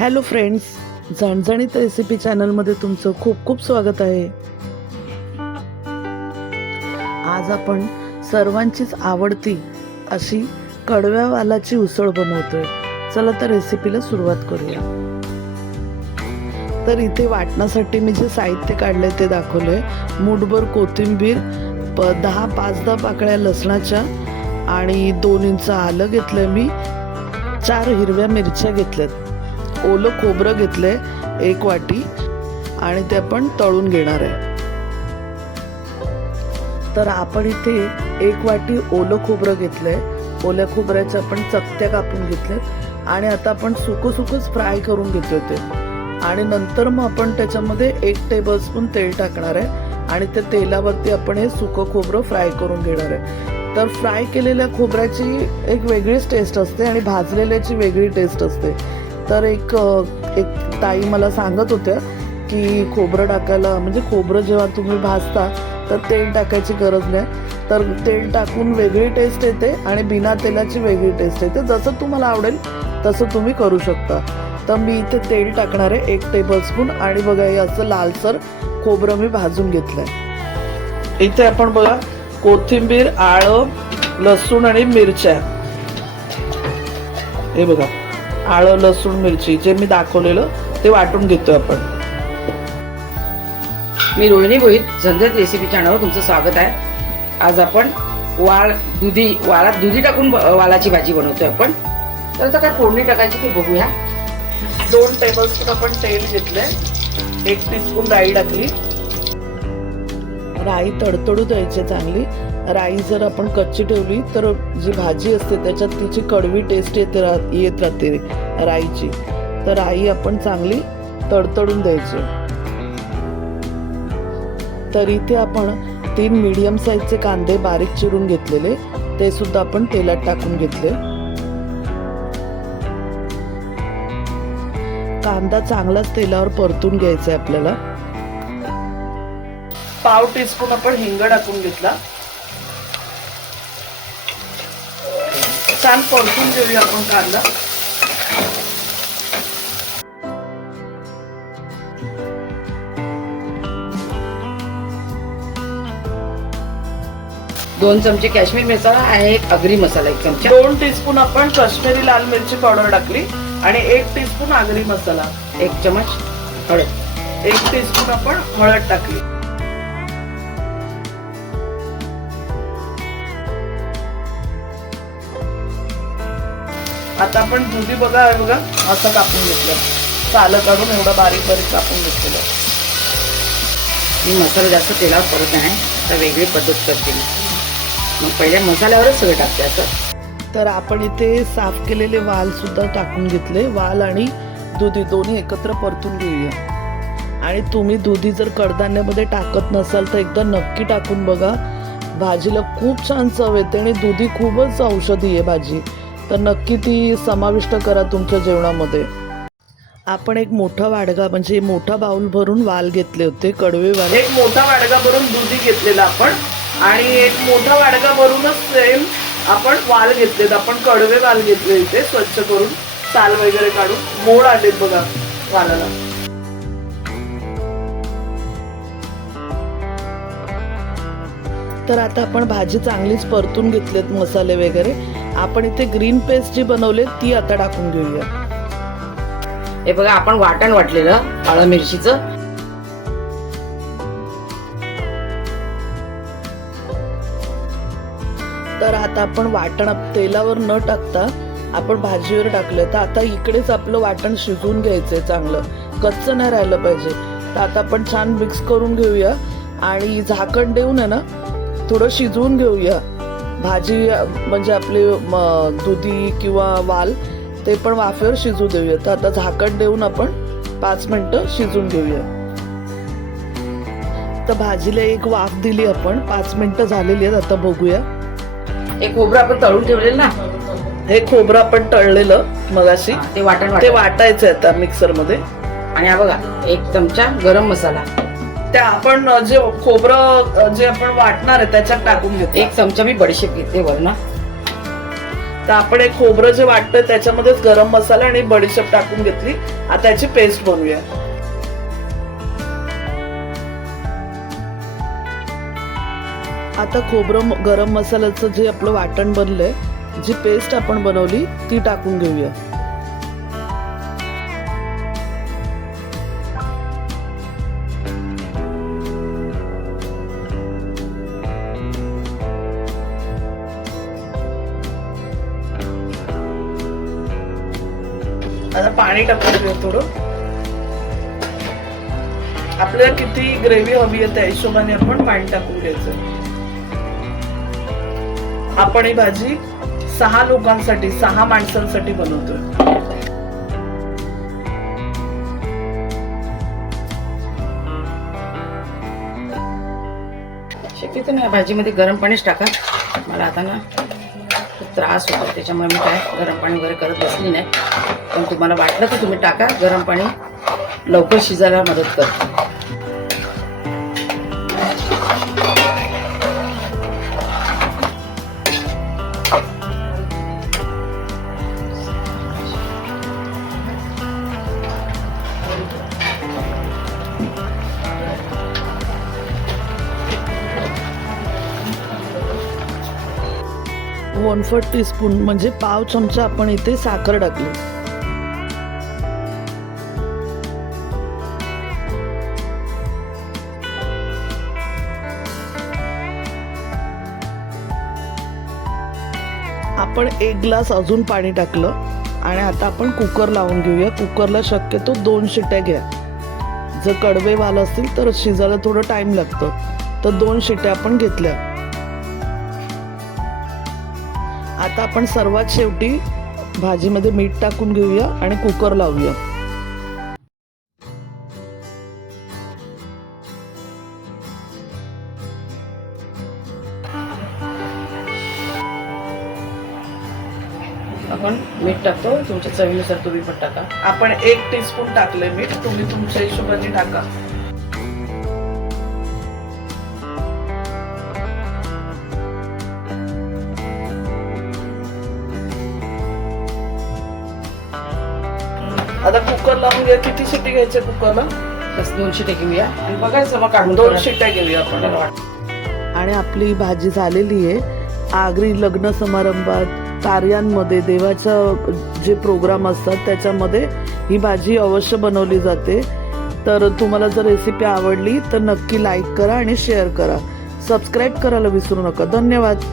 Hello friends, झणझणीत recipe चॅनलमध्ये तुमचं खूप खूप स्वागत आहे. आज आपण सर्वांचीच आवडती अशी कडव्या वालाची उसळ बनवतोय. चला तर रेसिपीला सुरुवात करूया. तर इथे वाटण्यासाठी मी जे साहित्य काढले ते दाखवले. मूठभर कोथिंबीर, 5-10 पाकळ्या लसणाच्या आणि 2 इंच आलं घेतलंय मी. 4 हिरव्या मिरच्या घेतल्यात. ओलं खोबरं घेतलंय 1 वाटी आणि ते आपण तळून घेणार आहे. तर आपण इथे 1 वाटी ओलं खोबरं घेतलंय. ओल्या खोबऱ्याच्या आपण चकत्या कापून घेतल्यात आणि आता आपण सुकंच फ्राय करून घेतोय ते. आणि नंतर मग आपण त्याच्यामध्ये 1 टेबलस्पून तेल टाकणार आहे आणि त्या तेलावरती आपण हे सुकं खोबरं फ्राय करून घेणार आहे. तर फ्राय केलेल्या खोबऱ्याची एक वेगळीच टेस्ट असते आणि भाजलेल्याची वेगळी टेस्ट असते. तर एक ताई मला सांगत होत्या की खोबरं टाकायला, म्हणजे खोबरं जेव्हा तुम्ही भाजता तर तेल टाकायची गरज नाही, तर तेल टाकून वेगळी टेस्ट येते आणि बिना तेलाची वेगळी टेस्ट येते. जसं तुम्हाला आवडेल तसं तुम्ही करू शकता. तर मी इथे तेल टाकणार आहे 1 टेबलस्पून आणि बघा हे असं लालसर खोबरं मी भाजून घेतलंय. इथे आपण बघा कोथिंबीर, आलं, लसूण आणि मिरच्या, हे बघा आलं, लसूण, मिरची जे मी दाखवलेलं ते वाटून घेतोय आपण. मी रोहिणी भोईर, झणझणीत रेसिपी चॅनलवर तुमचं स्वागत आहे. आज आपण वालात दुधी टाकून वालाची भाजी बनवतोय आपण. तर आता काय फोडणी टाकायची ते बघूया. 2 टेबलस्पून आपण तेल घेतलंय. 1 टीस्पून राई टाकली. राई तडतडू द्यायची चांगली. राई जर आपण कच्ची ठेवली तर जी भाजी असते त्याच्यात तिची कडवी टेस्ट येत राहते राईची. तर राई आपण चांगली तडतडून द्यायची. तर इथे आपण 3 मीडियम साईजचे कांदे बारीक चिरून घेतलेले ते सुद्धा आपण तेलात टाकून घेतले. कांदा चांगलाच तेलावर परतून घ्यायचा आहे आपल्याला. पाव टीस्पून आपण हिंग टाकून घेतला. छान परतून घेऊया आपण कांदा. दोन चमचे काश्मीर मसाला आणि 1 आगरी मसाला 1 चमचा. 2 टीस्पून आपण काश्मीरी लाल मिरची पावडर टाकली आणि 1 टीस्पून आगरी मसाला. 1 चमच हळद. 1 टीस्पून आपण हळद टाकली. आता आपण दुधी बघा असं कापून घेतलं. सालं काढून एवढा बारीक कापून घेतलेलं. मी मसाला जास्त तेलावर परत नाही, आता वेगळी पद्धत करते. मग पहिल्या मसाल्यावरच सगळं टाकते असं. तर आपण इथे साफ केलेले वाल सुद्धा टाकून घेतले. वाल आणि दुधी दोन्ही एकत्र परतून घेऊया. आणि तुम्ही दुधी जर कडधान्यामध्ये टाकत नसाल तर एकदा नक्की टाकून बघा. भाजीला खूप छान चव येते आणि दुधी खूपच औषधी आहे भाजी. तर नक्की ती समाविष्ट करा तुमच्या जेवणामध्ये. आपण एक मोठा वाडगा म्हणजे मोठा बाउल भरून वाल घेतले होते, कडवे वाल. एक मोठा वाडगा भरून दुधी घेतलेला आपण आणि एक मोठा वाडगा भरूनच सेम आपण वाल घेतलेत. आपण कडवे वाल घेतले इथे स्वच्छ करून, साल वगैरे काढून. मोड आलेत बघा वालाला. तर आता आपण भाजी चांगलीच परतून घेतलेत मसाले वगैरे. आपण इथे ग्रीन पेस्ट जी बनवली ती आता टाकून घेऊया. हे बघा आपण वाटण वाटलेलं काळं मिरचीचं. तर आता आपण वाटण तेलावर न टाकता आपण भाजीवर टाकलं. तर आता इकडेच आपलं वाटण शिजवून घ्यायचंय चांगलं, कच्चं नाही राहिलं पाहिजे. तर आता आपण छान मिक्स करून घेऊया आणि झाकण देऊन आहे ना थोडं शिजवून घेऊया. भाजी म्हणजे आपले दुधी किंवा वाल ते पण वाफेवर शिजू देऊया. तर आता झाकण देऊन आपण 5 मिनिटं शिजून घेऊया. तर भाजीला एक वाफ दिली आपण, 5 मिनिटं झालेली आहेत. आता बघूया. हे खोबरं आपण तळून ठेवलेलं ना, हे खोबरं आपण तळलेलं मगाशी ते वाटण ते वाटायचं आता मिक्सर मध्ये. आणि हा बघा 1 चमचा गरम मसाला त्या आपण जे खोबरं जे आपण वाटणार आहे त्याच्यात टाकून घेतो. 1 चमचा मी बडीशेप घेते वरनं. तर आपण एक खोबरं जे वाटतं त्याच्यामध्येच गरम मसाला आणि बडीशेप टाकून घेतली. आता याची पेस्ट बनवूया. आता खोबरं गरम मसाल्याचं जे आपलं वाटण बनलंय, जी पेस्ट आपण बनवली ती टाकून घेऊया. आता पाणी टाकून घेऊ थोडं. आपल्याला किती ग्रेव्ही हवी आहे त्या हिशोबाने आपण पाणी टाकून घ्यायचं. आपण ही भाजी 6 लोकांसाठी 6 माणसांसाठी बनवतोय. शक्यतो ना भाजीमध्ये गरम पाणीच टाका. मला आता ना खूप त्रास होतो, त्याच्यामुळे मी काय गरम पाणी वगैरे करत बसली नाही. पण तुम्हाला वाटलं तर तुम्ही टाका. गरम पाणी लवकर शिजायला मदत करतं. वन फोर्थ टीस्पून म्हणजे पाव चमचा आपण इथे साखर टाकली. आपण 1 ग्लास अजून पाणी टाकलं आणि आता आपण कुकर लावून घेऊया. कुकरला शक्यतो 2 शिट्या घ्या. जर कडवे वाल असतील तर शिजायला थोडं टाइम लागतं, तर 2 शिट्या आपण घेतल्या. आता आपण सर्वात शेवटी भाजीमध्ये मीठ टाकून घेऊया आणि कुकर लावूया. आपण मीठ टाकतो. तुमच्या चवीनुसार तुम्ही पण टाका. आपण 1 टीस्पून टाकले मीठ. तुम्ही तुमच्या हिशोबाने टाका. आता कुकर लावून घ्या. किती शिट्टी घ्यायच्या कुकरला? बस 2 शिट्या घेऊया आणि बघायचं मग काढून 2 शिट्ट्या घेऊया आपण. आपण. आणि आपली भाजी झालेली आहे. आगरी लग्न समारंभात, कार्यांमध्ये, देवाच्या जे प्रोग्राम असतात त्याच्यामध्ये ही भाजी अवश्य बनवली जाते. तर तुम्हाला जर रेसिपी आवडली तर नक्की लाईक करा आणि शेअर करा. सबस्क्राईब करायला विसरू नका. धन्यवाद.